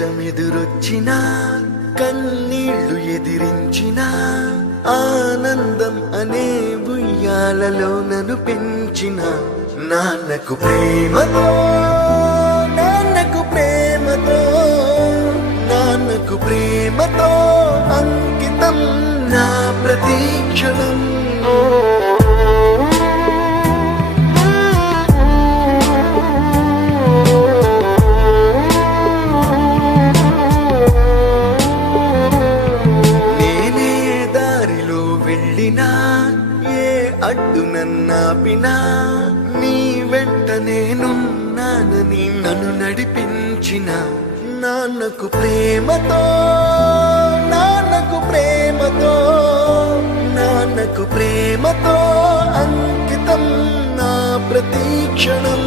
కష్టమెదురొచ్చినా కన్నీళ్లు ఎదిరించిన ఆనందం అనే ఉయ్యాలలో నన్ను పెంచిన నాన్నకు ప్రేమతో నాన్నకు ప్రేమతో నాన్నకు ప్రేమతో అంకితం నా ప్రతీక్షణం. ఏ అడ్డు నన్నాపినా నీ వెంట నేనున్నానని నన్ను నడిపించిన నాన్నకు ప్రేమతో నాన్నకు ప్రేమతో నాన్నకు ప్రేమతో అంకితం నా ప్రతీక్షణం.